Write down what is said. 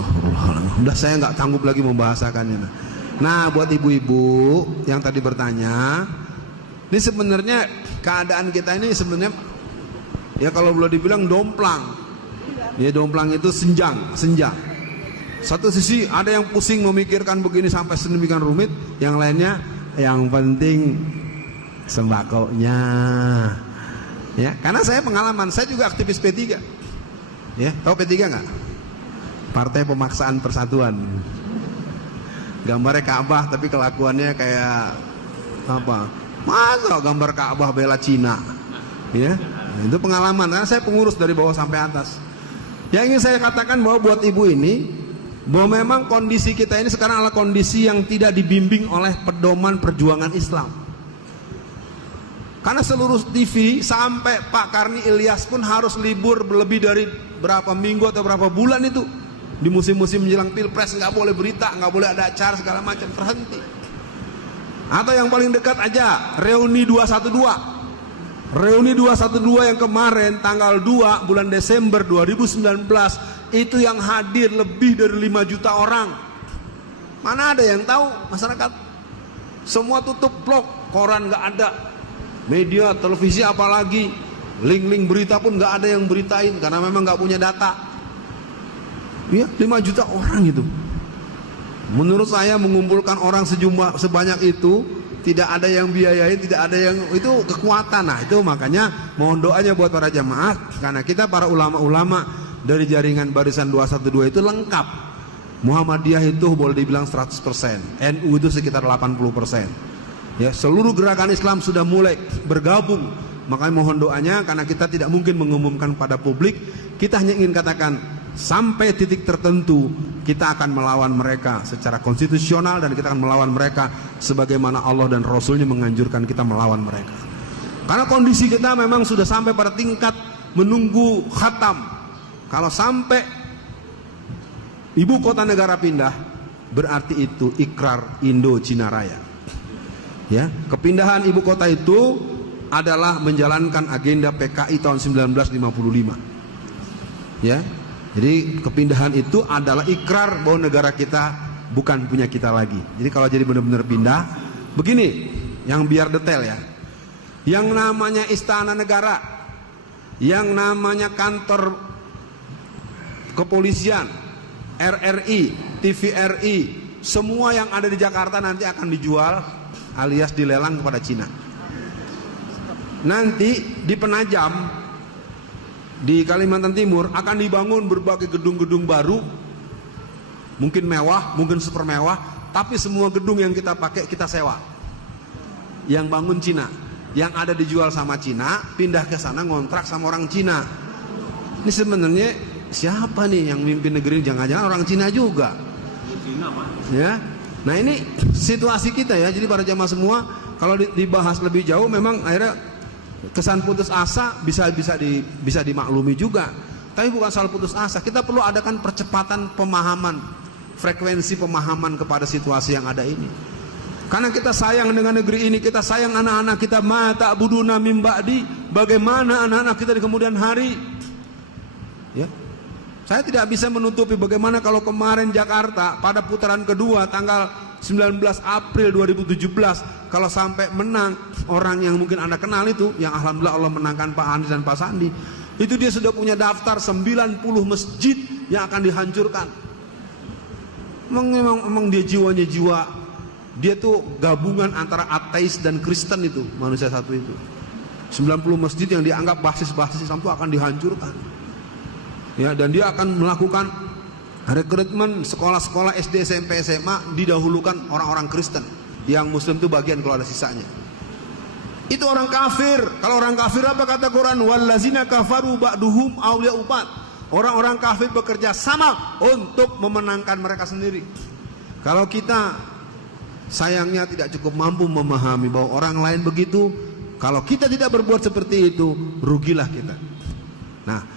Astagfirullahaladzim. Udah saya nggak sanggup lagi membahasakannya. Nah, buat ibu-ibu yang tadi bertanya, ini sebenarnya keadaan kita ini sebenarnya ya kalau boleh dibilang domplang. Ya domplang itu senja. Satu sisi ada yang pusing memikirkan begini sampai sedemikian rumit, yang lainnya yang penting sembakonya. Ya, karena saya pengalaman, saya juga aktivis P3. Ya, tahu P3 nggak? Partai Pemaksaan Persatuan. Gambarnya Ka'bah tapi kelakuannya kayak apa? Masa gambar Ka'bah bela Cina. Ya, itu pengalaman karena saya pengurus dari bawah sampai atas. Yang ingin saya katakan bahwa buat ibu ini, bahwa memang kondisi kita ini sekarang adalah kondisi yang tidak dibimbing oleh pedoman perjuangan Islam. Karena seluruh TV sampai Pak Karni Ilyas pun harus libur lebih dari berapa minggu atau berapa bulan itu. Di musim-musim menjelang Pilpres nggak boleh berita, nggak boleh ada acara segala macam, terhenti. Atau yang paling dekat aja, reuni 212. Reuni 212 yang kemarin tanggal 2 bulan Desember 2019 itu yang hadir lebih dari 5 juta orang. Mana ada yang tahu masyarakat? Semua tutup blog, koran nggak ada. Media, televisi apalagi, link-link berita pun nggak ada yang beritain karena memang nggak punya data. Ya, 5 juta orang itu. Menurut saya mengumpulkan orang sebanyak itu tidak ada yang biayain, tidak ada yang itu kekuatan. Nah, itu makanya mohon doanya buat para jamaah karena kita para ulama-ulama dari jaringan Barisan 212 itu lengkap. Muhammadiyah itu boleh dibilang 100%, NU itu sekitar 80%. Ya, seluruh gerakan Islam sudah mulai bergabung. Makanya mohon doanya karena kita tidak mungkin mengumumkan pada publik. Kita hanya ingin katakan sampai titik tertentu kita akan melawan mereka secara konstitusional dan kita akan melawan mereka sebagaimana Allah dan Rasulnya menganjurkan kita melawan mereka. Karena kondisi kita memang sudah sampai pada tingkat menunggu khatam. Kalau sampai ibu kota negara pindah, berarti itu ikrar Indo-Cina Raya. Ya, kepindahan ibu kota itu adalah menjalankan agenda PKI tahun 1955. Ya, jadi kepindahan itu adalah ikrar bahwa negara kita bukan punya kita lagi. Jadi kalau jadi benar-benar pindah, begini, yang biar detail ya. Yang namanya istana negara, yang namanya kantor kepolisian, RRI, TVRI, semua yang ada di Jakarta nanti akan dijual alias dilelang kepada Cina. Nanti di Penajam, di Kalimantan Timur akan dibangun berbagai gedung-gedung baru, mungkin mewah, mungkin super mewah, tapi semua gedung yang kita pakai kita sewa. Yang bangun Cina, yang ada dijual sama Cina, pindah ke sana ngontrak sama orang Cina. Ini sebenarnya siapa nih yang mimpin negeri? Jangan-jangan orang Cina juga. Ya, nah ini situasi kita ya. Jadi para jamaah semua, kalau dibahas lebih jauh, memang akhirnya kesan putus asa bisa dimaklumi juga. Tapi bukan soal putus asa, kita perlu adakan percepatan pemahaman, frekuensi pemahaman kepada situasi yang ada ini. Karena kita sayang dengan negeri ini, kita sayang anak-anak kita. Ma ta'buduna mim ba'di, bagaimana anak-anak kita di kemudian hari. Ya, saya tidak bisa menutupi bagaimana kalau kemarin Jakarta pada putaran kedua tanggal 19 April 2017 kalau sampai menang orang yang mungkin Anda kenal itu, yang alhamdulillah Allah menangkan Pak Anies dan Pak Sandi, itu dia sudah punya daftar 90 masjid yang akan dihancurkan. Memang dia jiwanya jiwa, dia tuh gabungan antara ateis dan Kristen itu, manusia satu itu. 90 masjid yang dianggap basis-basis Islam itu akan dihancurkan. Ya, dan dia akan melakukan rekrutmen sekolah-sekolah SD, SMP, SMA, didahulukan orang-orang Kristen. Yang Muslim itu bagian kalau ada sisanya. Itu orang kafir. Kalau orang kafir apa kata Quran? Wallazina kafaru ba'duhum awliya'u ba'd. Orang-orang kafir bekerja sama untuk memenangkan mereka sendiri. Kalau kita sayangnya tidak cukup mampu memahami bahwa orang lain begitu, kalau kita tidak berbuat seperti itu, rugilah kita. Nah,